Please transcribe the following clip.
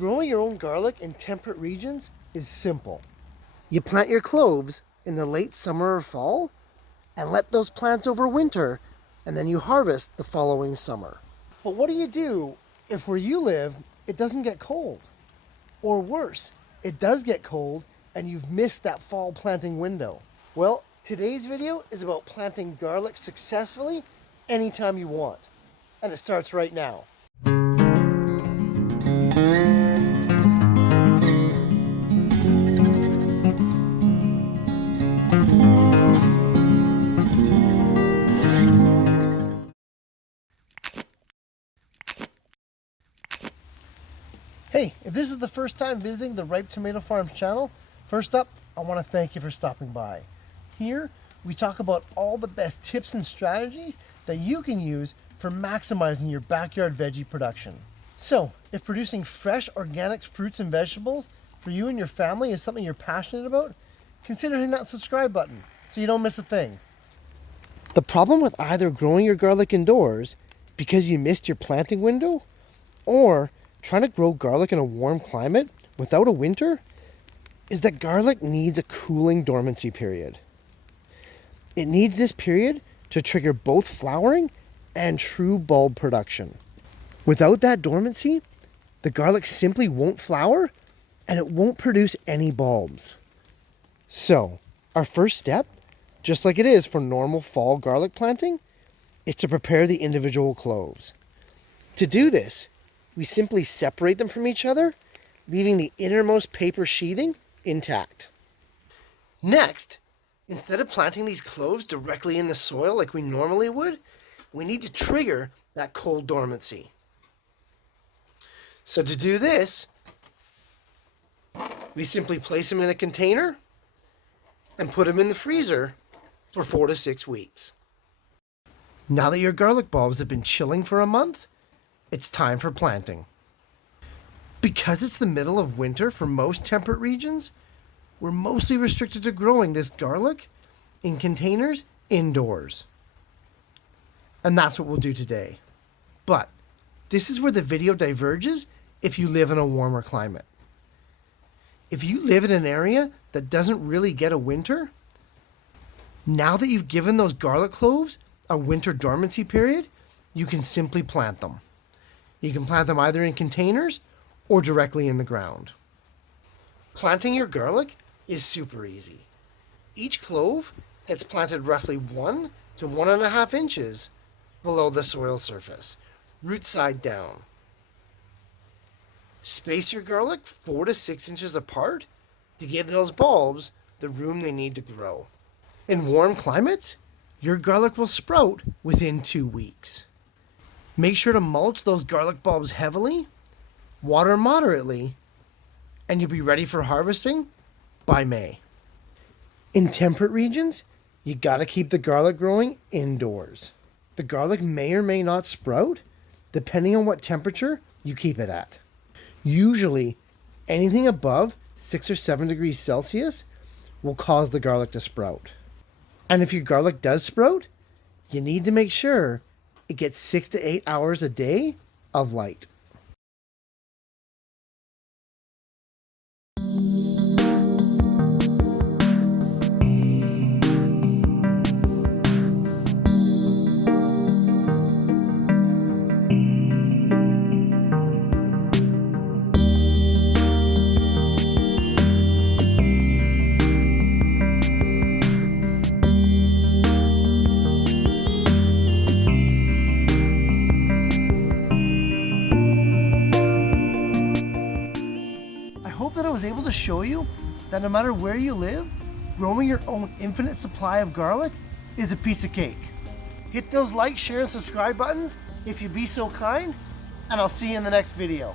Growing your own garlic in temperate regions is simple. You plant your cloves in the late summer or fall and let those plants overwinter, and then you harvest the following summer. But what do you do if where you live it doesn't get cold? Or worse, it does get cold and you've missed that fall planting window. Well, today's video is about planting garlic successfully anytime you want. And it starts right now. Hey, if this is the first time visiting the Ripe Tomato Farms channel, first up, I want to thank you for stopping by. Here, we talk about all the best tips and strategies that you can use for maximizing your backyard veggie production. So, if producing fresh organic fruits and vegetables for you and your family is something you're passionate about, consider hitting that subscribe button so you don't miss a thing. The problem with either growing your garlic indoors because you missed your planting window, or trying to grow garlic in a warm climate without a winter, is that garlic needs a cooling dormancy period. It needs this period to trigger both flowering and true bulb production. Without that dormancy, the garlic simply won't flower and it won't produce any bulbs. So, our first step, just like it is for normal fall garlic planting, is to prepare the individual cloves. To do this, we simply separate them from each other, leaving the innermost paper sheathing intact. Next, instead of planting these cloves directly in the soil like we normally would, we need to trigger that cold dormancy. So to do this, we simply place them in a container and put them in the freezer for 4 to 6 weeks. Now that your garlic bulbs have been chilling for a month, it's time for planting. Because it's the middle of winter for most temperate regions, we're mostly restricted to growing this garlic in containers indoors. And that's what we'll do today. But this is where the video diverges if you live in a warmer climate. If you live in an area that doesn't really get a winter, now that you've given those garlic cloves a winter dormancy period, you can simply plant them. You can plant them either in containers or directly in the ground. Planting your garlic is super easy. Each clove gets planted roughly 1 to 1.5 inches below the soil surface, root side down. Space your garlic 4 to 6 inches apart to give those bulbs the room they need to grow. In warm climates, your garlic will sprout within 2 weeks. Make sure to mulch those garlic bulbs heavily, water moderately, and you'll be ready for harvesting by May. In temperate regions, you gotta keep the garlic growing indoors. The garlic may or may not sprout, depending on what temperature you keep it at. Usually, anything above 6 or 7 degrees Celsius will cause the garlic to sprout. And if your garlic does sprout, you need to make sure it gets 6 to 8 hours a day of light. I was able to show you that no matter where you live, growing your own infinite supply of garlic is a piece of cake. Hit those like, share, and subscribe buttons if you'd be so kind, and I'll see you in the next video.